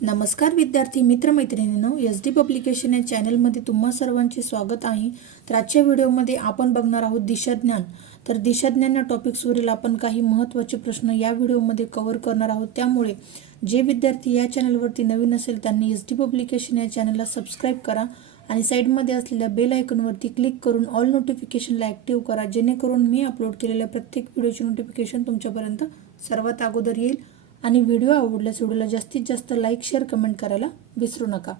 नमस्कार विद्यार्थी मित्रमैत्रिणींनो, SD publication या चॅनलमध्ये तुम्हा सर्वांचे स्वागत आहे। तर आजच्या व्हिडिओमध्ये आपण बघणार आहोत दिशाज्ञान। तर दिशाज्ञान या टॉपिक्सवरील आपण काही महत्त्वाचे प्रश्न या व्हिडिओमध्ये कव्हर करणार आहोत। त्यामुळे जे विद्यार्थी या चॅनलवरती नवीन असेल त्यांनी SD पब्लिकेशन या चॅनलला सबस्क्राइब करा आणि साइडमध्ये असलेल्या बेल आयकॉनवरती क्लिक करून ऑल नोटिफिकेशनला ॲक्टिव्ह करा, जेणेकरून मी अपलोड केलेल्या प्रत्येक व्हिडिओची नोटिफिकेशन तुमच्यापर्यंत सर्वात अगोदर येईल। आणि व्हिडिओ आवडल्यास व्हिडिओला जास्तीत जास्त लाईक शेअर कमेंट करायला विसरू नका।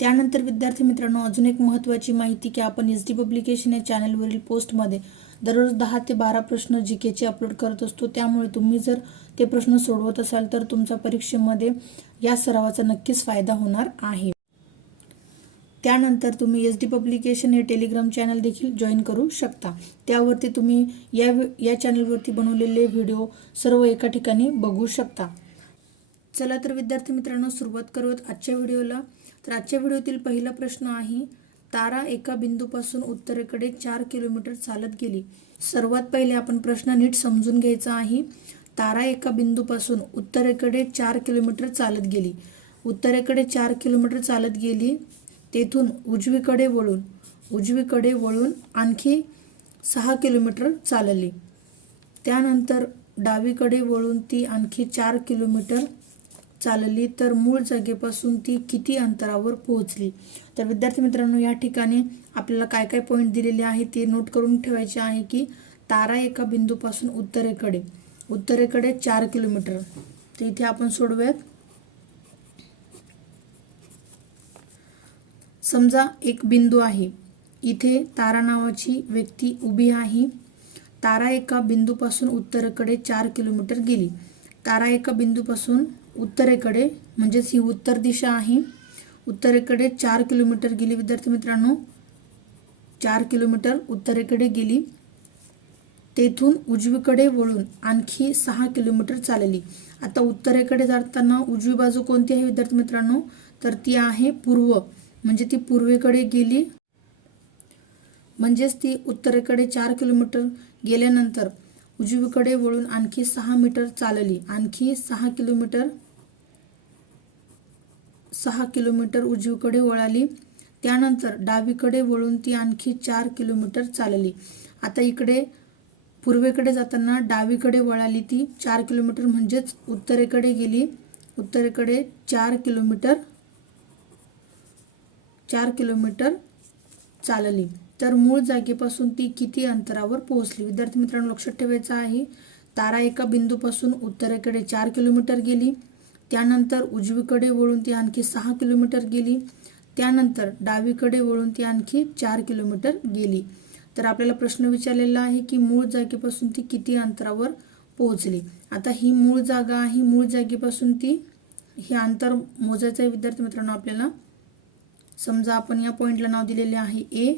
त्यानंतर विद्यार्थी मित्रांनो, अजून एक महत्त्वाची माहिती की आपण SD पब्लिकेशन या चॅनलवरील पोस्टमध्ये दररोज 10 ते 12 प्रश्न जीकेचे अपलोड करत असतो। त्यामुळे तुम्ही जर ते प्रश्न सोडवत असाल तर तुमचा परीक्षेमध्ये या सरावाचा नक्कीच फायदा होणार आहे। त्यानंतर तुम्ही SD पब्लिकेशन हे टेलिग्राम चॅनल देखील जॉईन करू शकता। त्यावरती तुम्ही या चॅनलवरती बनवलेले व्हिडिओ सर्व एका ठिकाणी बघू शकता। चला तर विद्यार्थी मित्रांनो, सुरुवात करूयात आजच्या व्हिडिओला। तर आजच्या व्हिडिओतील पहिला प्रश्न आहे, तारा एका बिंदूपासून उत्तरेकडे 4 किलोमीटर चालत गेली। सर्वात पहिले आपण प्रश्न नीट समजून घ्यायचा आहे। तारा एका बिंदूपासून उत्तरेकडे 4 किलोमीटर चालत गेली। उत्तरेकडे 4 किलोमीटर चालत गेली, तेथून उजवीकडे वळून आणखी 6 किलोमीटर चालली। त्यानंतर डावीकडे वळून ती आणखी 4 किलोमीटर चालली, तर मूळ जागेपासून ती किती अंतरावर पोहोचली। तर विद्यार्थी मित्रांनो, या ठिकाणी आपल्याला काय काय पॉईंट दिलेले आहे ते नोट करून ठेवायचे आहे की तारा एका बिंदूपासून उत्तरेकडे 4 किलोमीटर। तर इथे आपण सोडवूयात। समजा एक बिंदू आहे, इथे तारा नावाची व्यक्ती उभी आहे। तारा एका बिंदूपासून उत्तरेकडे 4 किलोमीटर गेली। तारा एका बिंदूपासून उत्तरेकडे म्हणजेच ही उत्तर दिशा आहे, उत्तरेकडे 4 किलोमीटर गेली। विद्यार्थी मित्रांनो, 4 किलोमीटर उत्तरेकडे गेली, तेथून उजवीकडे वळून आणखी 6 किलोमीटर चालली। आता उत्तरेकडे जाताना उजवी बाजू कोणती आहे विद्यार्थी मित्रांनो, तर ती आहे पूर्व, म्हणजे ती पूर्वेकडे गेली। म्हणजेच ती उत्तरेकडे 4 किलोमीटर गेल्यानंतर उजवीकडे वळून आणखी 6 मीटर चालली, आणखी 6 किलोमीटर उजवीकडे वळाली। त्यानंतर डावीकडे वळून ती आणखी 4 किलोमीटर चालली। आता इकडे पूर्वेकडे जाताना डावीकडे वळाली ती 4 किलोमीटर, म्हणजेच उत्तरेकडे गेली, उत्तरेकडे 4 किलोमीटर चालली, तर मूळ जागेपासून ती किती अंतरावर पोहोचली। विद्यार्थी मित्रांनो, लक्षात ठेवायचं आहे, तारा एका बिंदूपासून उत्तरेकडे 4 किलोमीटर गेली, त्यानंतर उजवीकडे वळून ती आणखी 6 किलोमीटर गेली, त्यानंतर डावीकडे वळून ती आणखी 4 किलोमीटर गेली। तर आपल्याला प्रश्न विचारलेला आहे की मूळ जागेपासून ती किती अंतरावर पोहोचली। आता ही मूळ जागा आहे, मूळ जागेपासून ती हे अंतर मोजायचं आहे विद्यार्थी मित्रांनो आपल्याला। समजा आपण या पॉइंटला नाव दिलेले आहे A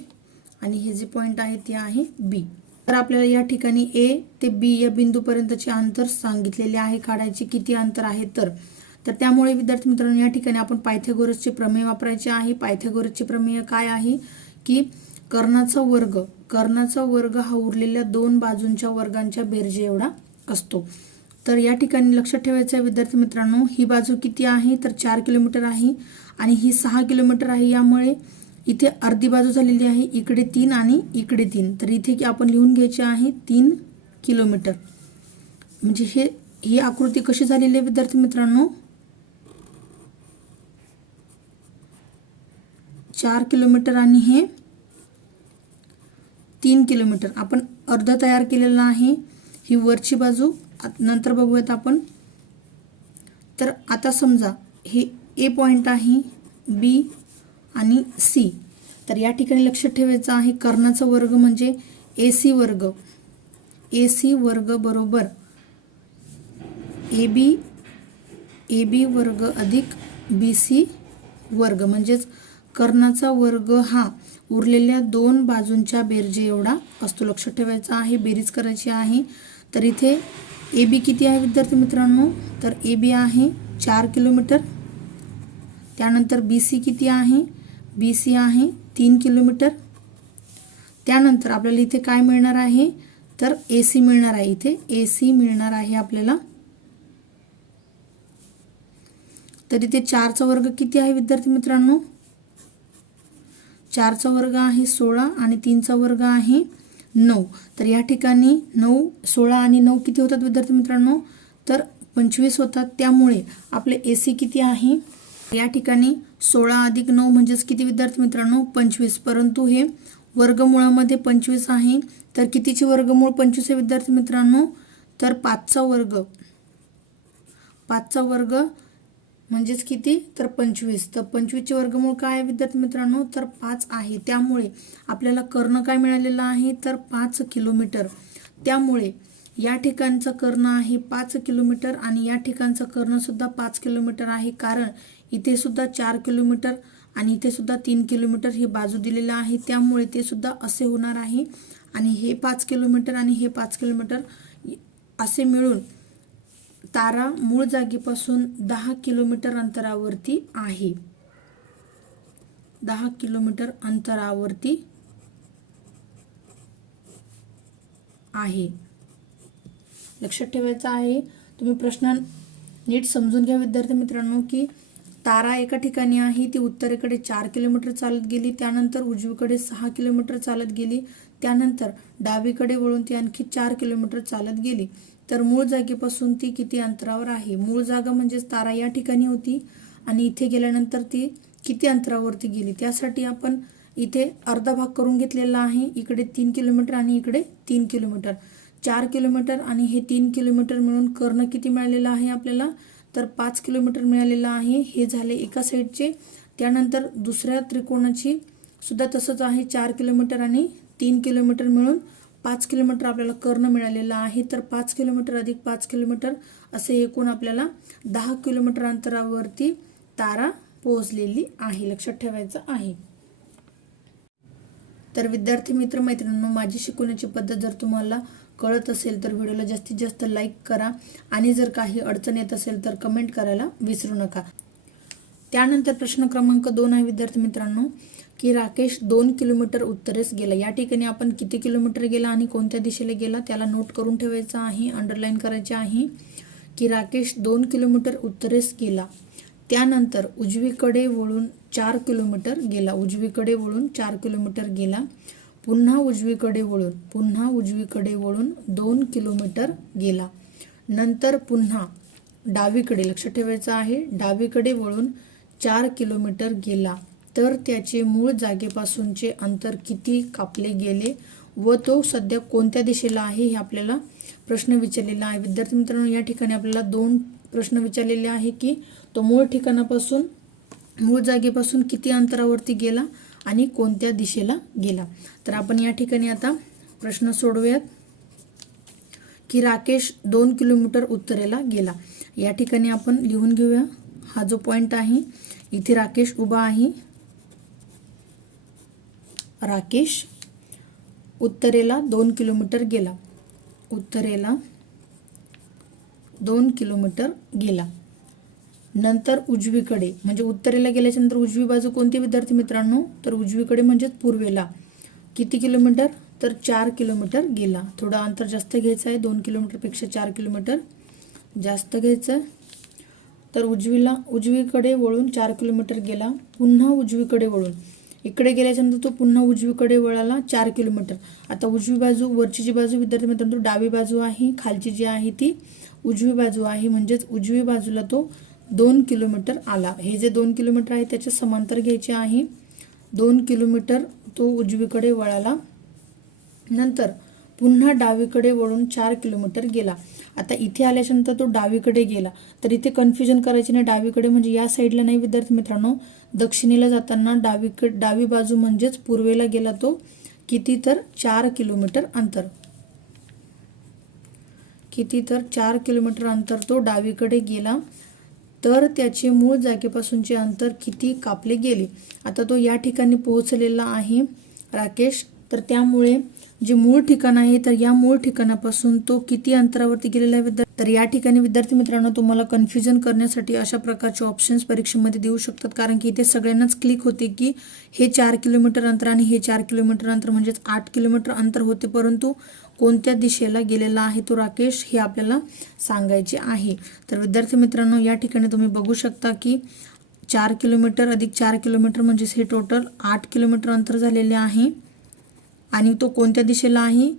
आणि हे जे पॉइंट आहे ते आहे B। तर आपल्याला या ठिकाणी A ते B या बिंदूपर्यंतचे अंतर सांगितलेले आहे, काढायचे किती अंतर आहे। तर त्यामुळे विद्यार्थी मित्रांनो, या ठिकाणी आपण पायथागोरसचे प्रमेय वापरायचे आहे। पायथागोरसचे प्रमेय काय आहे की कर्णाचा वर्ग हा उरलेल्या 2 बाजूंच्या वर्गांच्या बेरजे एवढा असतो। तर या ठिकाणी लक्षात ठेवायचं आहे विद्यार्थी मित्रांनो, ही बाजू किती आहे तर 4 किलोमीटर आहे आणि ही 6 किलोमीटर आहे, यामुळे इथे अर्धी बाजू झालेली आहे, इकडे 3 आणि इकडे 3। तर इथे आपण लिहून घ्यायचे आहे 3 किलोमीटर। म्हणजे ही आकृती कशी झालेली आहे विद्यार्थी मित्रांनो, 4 किलोमीटर आणि हे 3 किलोमीटर आपण अर्ध तयार केलेलं आहे। ही वरची बाजू नंतर बघूयात आपण। तर आता समजा हे A पॉइंट आहे, B आणि C। तर या ठिकाणी लक्षात ठेवायचं आहे, कर्णाचा वर्ग म्हणजे AC वर्ग बरोबर AB वर्ग अधिक BC वर्ग, म्हणजेच कर्णाचा वर्ग हा उरलेल्या 2 बाजूंच्या बेरजे एवढा असतो। लक्षात ठेवायचं आहे, बेरीज करायची आहे। तर इथे AB किती आहे विद्यार्थी मित्रांनो, तर AB आहे 4 किलोमीटर। त्यानंतर BC किती आहे, BC आहे 3 किलोमीटर। त्यानंतर आपल्याला इथे काय मिळणार आहे तर AC मिळणार आहे, इथे AC मिळणार आहे आपल्याला तर इथे 4चा वर्ग किती आहे विद्यार्थी मित्रांनो? 4चा वर्ग आहे 16 आणि 3चा वर्ग आहे 9. तर या ठिकाणी 9, 16 आणि 9 किती होतात विद्यार्थी मित्रांनो? तर 25 होतात. त्यामुळे आपले AC किती आहे? या ठिकाणी 16 अधिक 9 म्हणजेच किती विद्यार्थी मित्रांनो? 25. परंतु हे वर्गमूळामध्ये 25 आहे. तर कितीचे वर्गमूळ 25 आहे विद्यार्थी मित्रांनो? तर 5चा वर्ग. 5चा वर्ग म्हणजेच किती? तर 25. तर 25चे वर्गमूळ काय आहे विद्यार्थी मित्रांनो? तर 5 आहे. त्यामुळे आपल्याला कर्ण काय मिळालेलं आहे? तर 5 किलोमीटर. त्यामुळे या ठिकाणचा कर्ण आहे 5 किलोमीटर आणि या ठिकाणचा कर्ण सुद्धा 5 किलोमीटर आहे. कारण इथे सुद्धा 4 किलोमीटर आणि इथे सुद्धा 3 किलोमीटर ही बाजू दिलेला आहे. त्यामुळे ते सुद्धा असे होणार आहे आणि हे 5 किलोमीटर आणि हे 5 किलोमीटर असे मिळून तारा मूळ जागेपासून 10 किलोमीटर अंतरावरती आहे. 10 किलोमीटर अंतरावरती आहे. लक्षात ठेवायचं आहे. तुम्ही प्रश्न नीट समजून घ्या विद्यार्थी मित्रांनो की तारा एका ठिकाणी आहे, ती उत्तरेकडे 4 किलोमीटर चालत गेली, त्यानंतर उजवीकडे 6 किलोमीटर चालत गेली, त्यानंतर डावीकडे वळून ती आणखी 4 किलोमीटर चालत गेली. तर मूळ जागेपासून ती किती अंतरावर आहे? मूळ जागा म्हणजेच तारा या ठिकाणी होती आणि इथे गेल्यानंतर ती किती अंतरावरती गेली त्यासाठी आपण इथे अर्धा भाग करून घेतलेला आहे. इकडे 3 किलोमीटर आणि इकडे 3 किलोमीटर. 4 किलोमीटर आणि हे 3 किलोमीटर मिळून कर्ण किती मिळालेला आहे आपल्याला? तर 5 किलोमीटर मिळालेला आहे. हे झाले एका साईडचे. त्यानंतर दुसऱ्या त्रिकोणाची सुद्धा तसंच आहे. 4 किलोमीटर आणि 3 किलोमीटर मिळून 5 किलोमीटर आपल्याला कर्ण मिळालेला आहे. तर 5 किलोमीटर अधिक 5 किलोमीटर असे एकूण आपल्याला 10 किलोमीटर अंतरावरती तारा पोहोचलेली आहे. लक्षात ठेवायचं आहे. तर विद्यार्थी मित्र मैत्रिणींनो, माझी शिकवण्याची पद्धत जर तुम्हाला कळत असेल तर व्हिडिओला जास्तीत जास्त लाईक करा आणि जर काही अडचण येत असेल तर कमेंट करायला विसरू नका. त्यानंतर प्रश्न क्रमांक 2 आहे विद्यार्थी मित्रांनो की राकेश 2 किलोमीटर उत्तरेस गेला. या ठिकाणी आपण किती किलोमीटर गेला आणि कोणत्या दिशेला गेला त्याला नोट करून ठेवायचं आहे, अंडरलाईन करायचे आहे की राकेश 2 किलोमीटर उत्तरेस गेला. त्यानंतर उजवीकडे वळून 4 किलोमीटर गेला. उजवीकडे वळून 4 किलोमीटर गेला. पुन्हा उजवीकडे वळून 2 किलोमीटर गेला. नंतर पुन्हा डावीकडे, लक्षात ठेवायचं आहे, डावीकडे वळून 4 किलोमीटर गेला. तर त्याचे मूळ जागेपासूनचे अंतर किती कापले गेले व तो सध्या कोणत्या दिशेला आहे हे आपल्याला प्रश्न विचारलेला आहे. विद्यार्थी मित्रांनो, या ठिकाणी आपल्याला 2 प्रश्न विचारलेले आहे की तो मूळ जागेपासून किती अंतरावरती गेला आणि कोणत्या दिशेला गेला. तर आपण या ठिकाणी आता प्रश्न सोडवूयात की राकेश 2 किलोमीटर उत्तरेला गेला. या ठिकाणी आपण लिहून घेऊया. हा जो पॉइंट आहे इथे राकेश उभा आहे. राकेश उत्तरेला 2 किलोमीटर गेला. उत्तरेला 2 किलोमीटर गेला. नंतर उजवीकडे, म्हणजे उत्तरेला गेल्याच्या नंतर उजवी बाजू कोणती विद्यार्थी मित्रांनो? तर उजवीकडे म्हणजेच पूर्वेला किती किलोमीटर? तर 4 किलोमीटर गेला. थोडं अंतर जास्त घ्यायचं आहे, 2 किलोमीटरपेक्षा 4 किलोमीटर जास्त घ्यायचं. तर उजवीकडे वळून 4 किलोमीटर गेला. पुन्हा उजवीकडे वळून इकडे गेल्याच्या नंतर तो पुन्हा उजवीकडे वळाला 4 किलोमीटर. आता उजवी बाजू, वरची जी बाजू विद्यार्थी मित्रांनो डावी बाजू आहे, खालची जी आहे ती उजवी बाजू आहे, म्हणजेच उजवी बाजूला तो 2 किलोमीटर आला. हे जे 2 किलोमीटर आहे त्याच्या समांतर घ्यायचे आहे. 2 किलोमीटर तो उजवीकडे वळाला. नंतर पुन्हा डावीकडे वळून 4 किलोमीटर गेला. आता इथे आल्याच्यानंतर तो डावीकडे गेला. तर इथे कन्फ्युजन करायचे नाही. डावीकडे म्हणजे या साईडला नाही विद्यार्थी मित्रांनो, दक्षिणेला जाताना डावी बाजू म्हणजेच पूर्वेला गेला तो. किती? तर 4 किलोमीटर अंतर. किती? तर 4 किलोमीटर अंतर तो डावीकडे गेला. तर त्याचे मूळ जागेपासूनचे अंतर किती कापले गेले? आता तो या ठिकाणी पोहोचलेला आहे राकेश. तर त्यामुळे जे मूळ ठिकाण आहे तर या मूळ ठिकाणापासून तो किती अंतरावरती गेलेला आहे तर या ठिकाणी विद्यार्थी मित्रांनो तुम्हाला कन्फ्युजन करण्यासाठी अशा प्रकारचे ऑप्शन्स परीक्षेमध्ये देऊ शकतात. कारण की इथे सगळ्यांनाच क्लिक होते की हे 4 किलोमीटर अंतर आणि हे 4 किलोमीटर अंतर म्हणजेच 8 किलोमीटर अंतर होते. परंतु कोणत्या दिशेला गेलेला आहे तो राकेश हे आपल्याला सांगायचे आहे. तर विद्यार्थी मित्रांनो, या ठिकाणी तुम्ही बघू शकता की 4 किलोमीटर अधिक 4 किलोमीटर म्हणजेच हे टोटल 8 किलोमीटर अंतर झालेले आहे. आणि तो कोणत्या दिशेला आहे,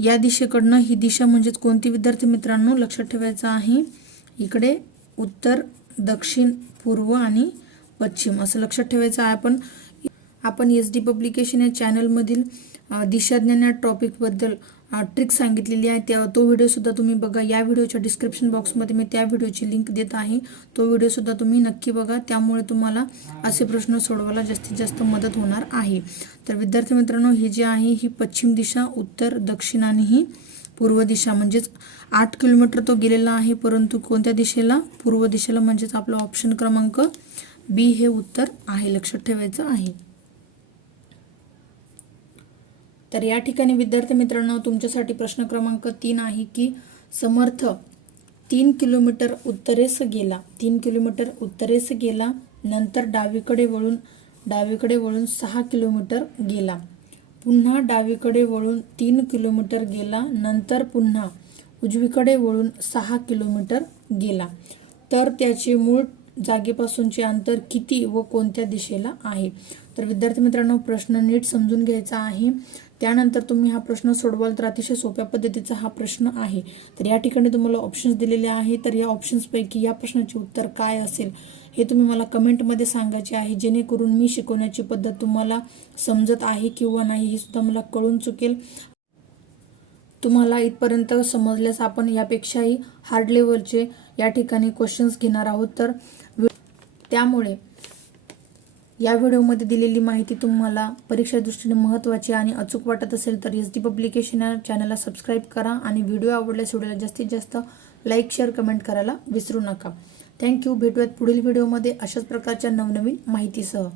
या दिशेकडनं ही दिशा म्हणजेच कोणती विद्यार्थी मित्रांनो लक्षात ठेवायचं आहे. इकडे उत्तर, दक्षिण, पूर्व आणि पश्चिम असं लक्षात ठेवायचं आहे. आपण SD पब्लिकेशन या चॅनलमधील दिशाज्ञान या टॉपिकबद्दल ट्रिक सांगितलेली आहे. तो व्हिडिओसुद्धा तुम्ही बघा. या व्हिडिओच्या डिस्क्रिप्शन बॉक्समध्ये मी त्या व्हिडिओची लिंक देत आहे. तो व्हिडिओसुद्धा तुम्ही नक्की बघा. त्यामुळे तुम्हाला असे प्रश्न सोडवायला जास्तीत जास्त मदत होणार आहे. तर विद्यार्थी मित्रांनो, ही जी आहे ही पश्चिम दिशा, उत्तर, दक्षिण आणि ही पूर्व दिशा म्हणजेच 8 किलोमीटर तो गेलेला आहे. परंतु कोणत्या दिशेला? पूर्व दिशेला. म्हणजेच आपलं ऑप्शन क्रमांक बी हे उत्तर आहे. लक्षात ठेवायचं आहे. तर या ठिकाणी विद्यार्थी मित्रांनो, तुमच्यासाठी प्रश्न क्रमांक 3 आहे की समर्थ 3 किलोमीटर उत्तरेस गेला. 3 किलोमीटर उत्तरेस गेला, नंतर डावीकडे वळून 6 किलोमीटर गेला. पुन्हा डावीकडे वळून 3 किलोमीटर गेला, नंतर पुन्हा उजवीकडे वळून 6 किलोमीटर गेला. तर त्याचे मूळ जागेपासूनचे अंतर किती व कोणत्या दिशेला आहे? तर विद्यार्थी मित्रांनो, प्रश्न नीट समजून घ्यायचा आहे. त्यानंतर तुम्ही हा प्रश्न सोडवाल तर अतिशय सोप्या पद्धतीचा हा प्रश्न आहे. तर या ठिकाणी तुम्हाला ऑप्शन्स दिलेले आहे. तर या ऑप्शन्सपैकी या प्रश्नाचे उत्तर काय असेल हे तुम्ही मला कमेंटमध्ये सांगायचे आहे, जेणेकरून मी शिकवण्याची पद्धत तुम्हाला समजत आहे किंवा नाही हे सुद्धा मला कळून चुकेल. तुम्हाला इथपर्यंत समजल्यास आपण यापेक्षाही हार्ड लेवलचे या ठिकाणी क्वेश्चन्स घेणार आहोत. तर त्यामुळे या व्हिडिओमध्ये दिलेली माहिती तुम्हाला परीक्षा दृष्टीने महत्त्वाची आणि अचूक वाटत असेल तर SD पब्लिकेशन या चॅनलला सबस्क्राईब करा आणि व्हिडिओ आवडल्यास व्हिडिओला जास्तीत जास्त लाईक, शेअर, कमेंट करायला विसरू नका. थँक्यू. भेटूयात पुढील व्हिडिओमध्ये अशाच प्रकारच्या नवनवीन माहितीसह.